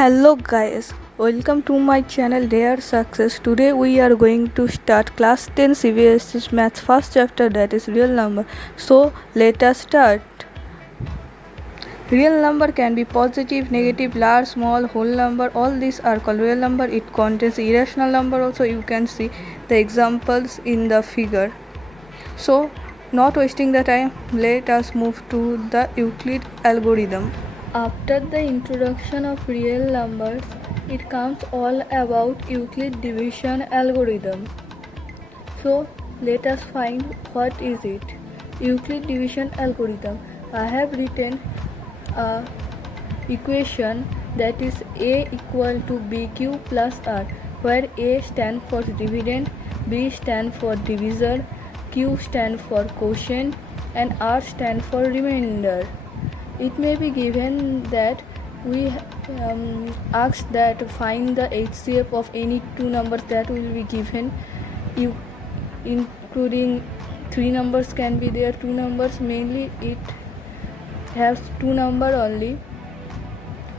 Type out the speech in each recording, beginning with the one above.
Hello guys, welcome to my channel Dare Success. Today we are going to start class 10 CBSE Maths first chapter, that is real number. So let us start. Real number can be positive, negative, large, small, whole number. All these are called real number. It contains irrational number also. You can see the examples in the figure. So not wasting the time, let us move to the Euclid algorithm. After the introduction of real numbers, it comes all about Euclid division algorithm. So let us find what is it. Euclid division algorithm. I have written a equation that is A equal to BQ plus R, where A stands for dividend, B stands for divisor, Q stands for quotient, and R stands for remainder. It may be given that we asked that find the HCF of any two numbers that will be given, including three numbers can be there, two numbers, mainly it has two number only.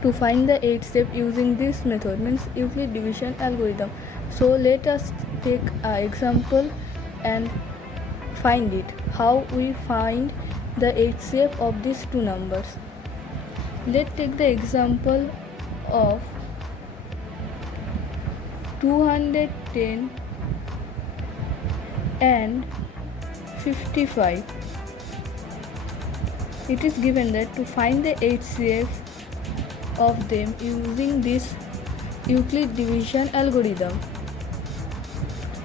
To find the HCF using this method means Euclid division algorithm. So let us take an example and find it. How we find the HCF of these two numbers. Let's take the example of 210 and 55. It is given that to find the HCF of them using this Euclid division algorithm,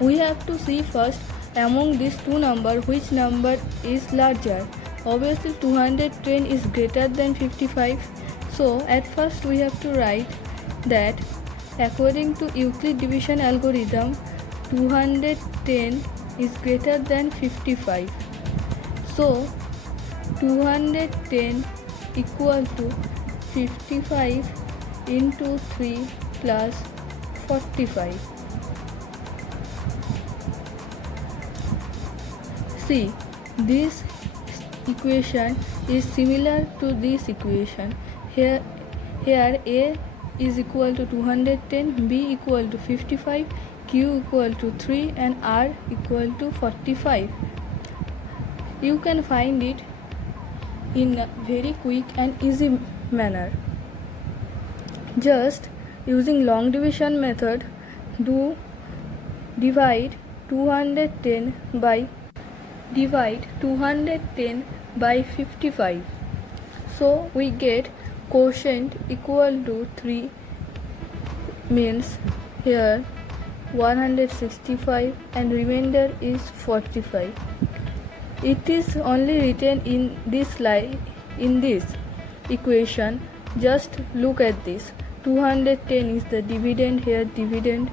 we have to see first among these two numbers which number is larger. Obviously 210 is greater than 55. So at first we have to write that according to Euclid division algorithm 210 is greater than 55. So 210 equal to 55 into 3 plus 45. See, this equation is similar to this equation. Here A is equal to 210, B equal to 55, Q equal to 3 and R equal to 45. You can find it in a very quick and easy manner. Just using long division method, divide 210 by 55. So we get quotient equal to 3, means here 165 and remainder is 45. It is only written in this line, in this equation. Just look at this. 210 is the dividend, here dividend,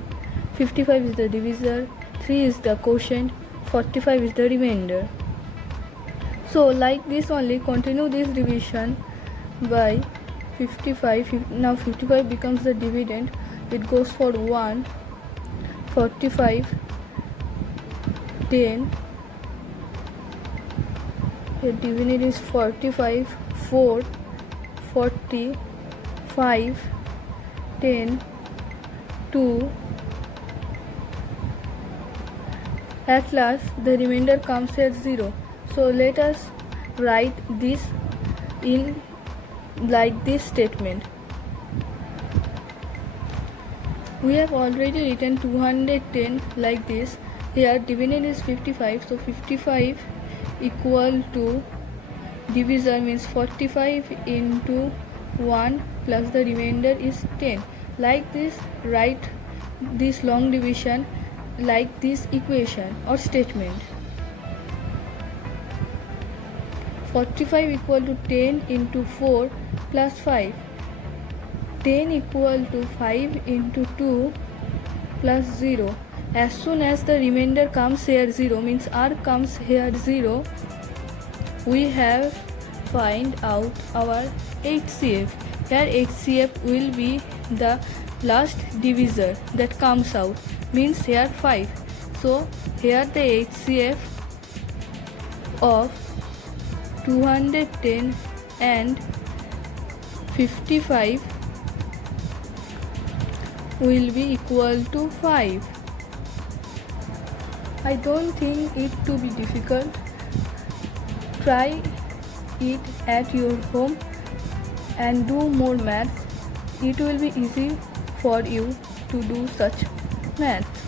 55 is the divisor, 3 is the quotient, 45 is the remainder. So like this only, continue this division by 55. Now 55 becomes the dividend. It goes for 1, 45, 10. Here dividend is 45, 4, 40, 5, 10, 2. At last the remainder comes as 0. So let us write this in like this statement. We have already written 210 like this. Here dividend is 55, so 55 equal to divisor means 45 into 1 plus the remainder is 10. Like this, write this long division like this equation or statement. 45 equal to 10 into 4 plus 5. 10 equal to 5 into 2 plus 0. As soon as the remainder comes here 0, means R comes here 0, we have find out our HCF. Here HCF will be the last divisor that comes out, means here 5. So here the HCF of 210 and 55 will be equal to 5. I don't think it to be difficult. Try it at your home and do more maths. It will be easy for you to do such maths.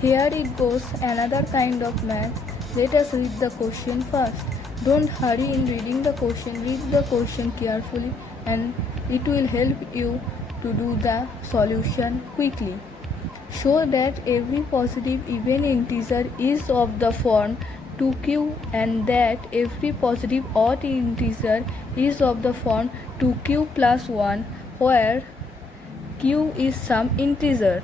Here it goes, another kind of math. Let us read the question first. Don't hurry in reading the question. Read the question carefully and it will help you to do the solution quickly. Show that every positive even integer is of the form 2q and that every positive odd integer is of the form 2q plus 1 where q is some integer.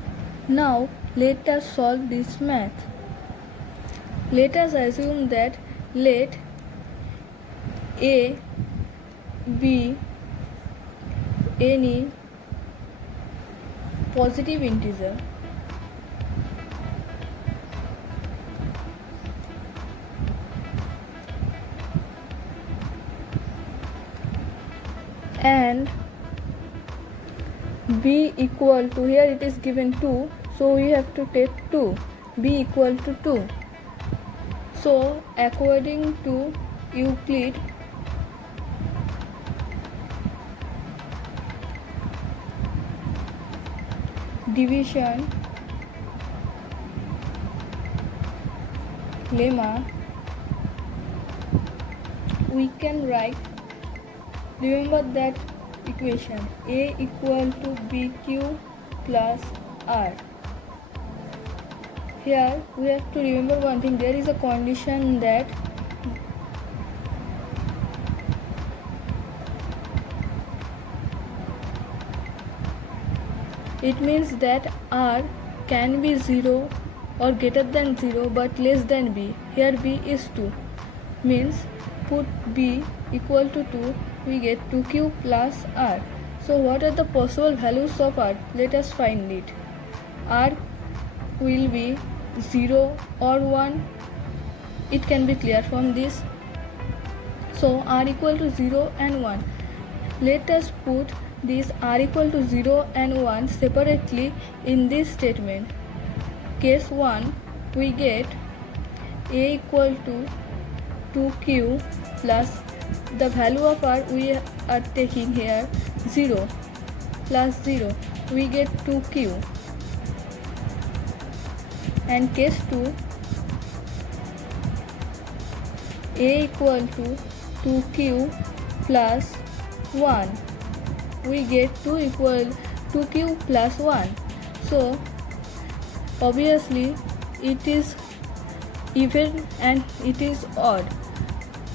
Now let us solve this math. Let us assume that let a be any positive integer and b equal to, here it is given 2, so we have to take 2, b equal to 2. So according to Euclid, division lemma, we can write, remember that equation, a equal to bq plus r. Here we have to remember one thing, there is a condition that it means that r can be 0 or greater than 0 but less than b. Here b is 2, means put b equal to 2, we get 2q plus r. So what are the possible values of r? Let us find it. R will be 0 or 1. It can be clear from this. So r equal to 0 and 1. Let us put this r equal to 0 and 1 separately in this statement. Case 1, we get a equal to 2q plus the value of r we are taking here 0 plus 0, we get 2q. And case 2, a equal to 2q plus 1, we get 2q plus 1. So obviously it is even and it is odd,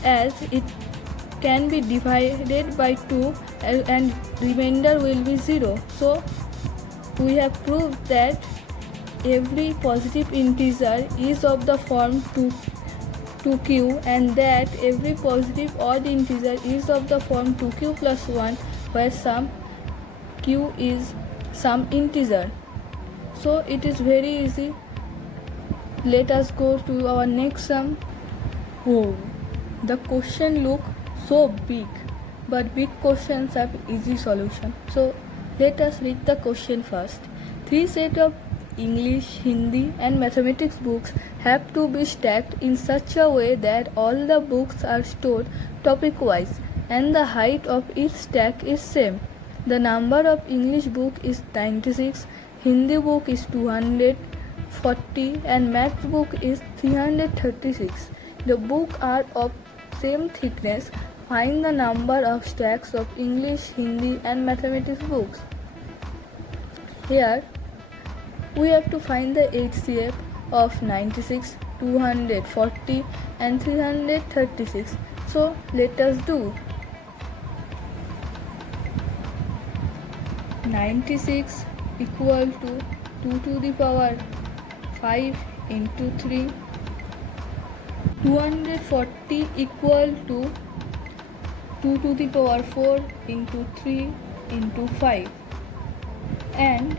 as it can be divided by 2 and remainder will be 0. So we have proved that every positive integer is of the form 2q and that every positive odd integer is of the form 2q plus 1 where some q is some integer. So it is very easy. Let us go to our next sum. Oh, the question look so big, but big questions have easy solution. So let us read the question first. 3 sets of English, Hindi and mathematics books have to be stacked in such a way that all the books are stored topic wise and the height of each stack is same. The number of English book is 96, Hindi book is 240 and math book is 336. The books are of same thickness. Find the number of stacks of English, Hindi and mathematics books. Here we have to find the HCF of 96, 240 and 336. So let us do. 96 equal to 2 to the power 5 into 3. 240 equal to 2 to the power 4 into 3 into 5. And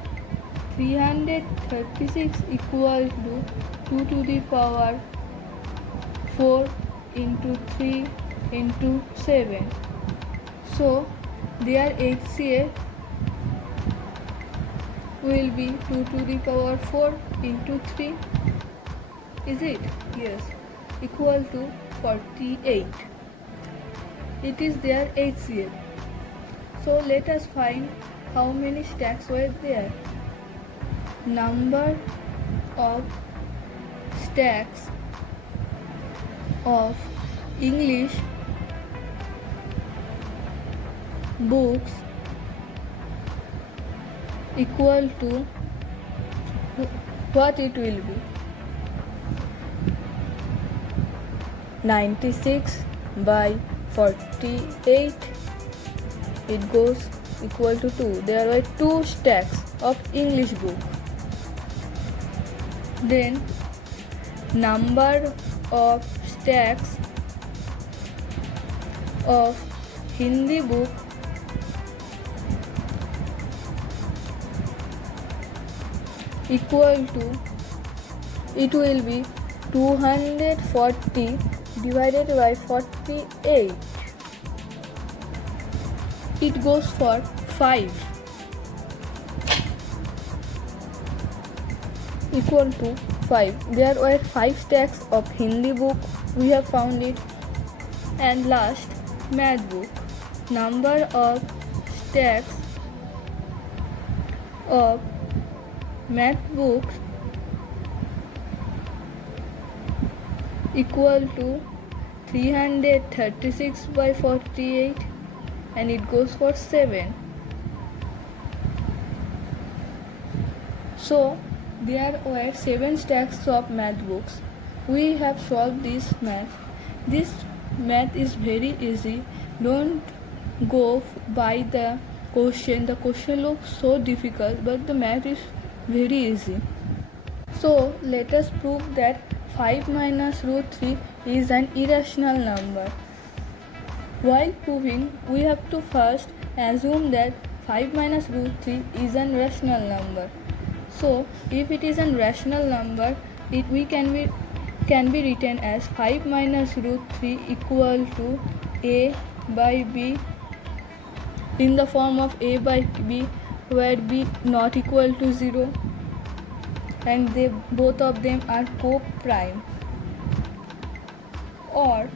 336 equal to 2 to the power 4 into 3 into 7. So their HCF will be 2 to the power 4 into 3. Is it? Yes. Equal to 48. It is their HCF. So let us find how many stacks were there. Number of stacks of English books equal to what it will be? 96 by 48. It goes equal to 2. There were 2 stacks of English book. Then number of stacks of Hindi book equal to, it will be 240 divided by 48. It goes for 5 equal to 5. There were 5 stacks of Hindi book, we have found it. And last, math book. Number of stacks of math books equal to 336 by 48, and it goes for 7. So there were 7 stacks of math books. We have solved this math. This math is very easy. Don't go by the question. The question looks so difficult, but the math is very easy. So let us prove that 5 minus root 3 is an irrational number. While proving, we have to first assume that 5 minus root 3 is an rational number. So if it is an rational number, it can be written as 5 minus root 3 equal to a by b in the form of a by b, where b not equal to 0 and both of them are co-prime, or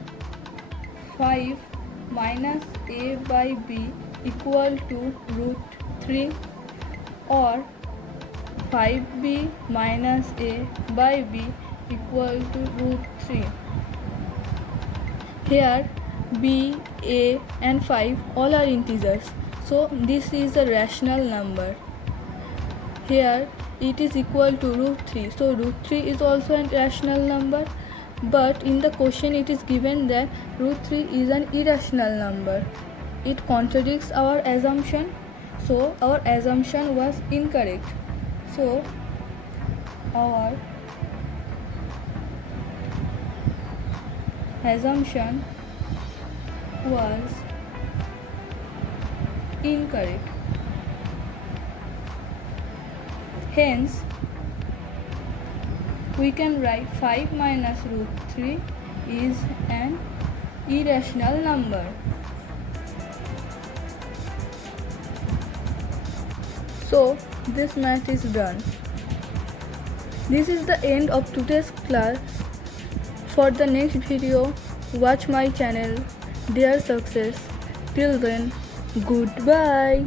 5 minus a by b equal to root 3, or 5b minus a by b equal to root 3. Here b, a and 5 all are integers, so this is a rational number. Here it is equal to root 3, so root 3 is also a rational number, but in the question it is given that root 3 is an irrational number. It contradicts our assumption, so our assumption was incorrect. So our assumption was incorrect. Hence, we can write 5 minus root 3 is an irrational number. So, this math is done. This is the end of today's class. For the next video, watch my channel, Dear Success. Till then, goodbye.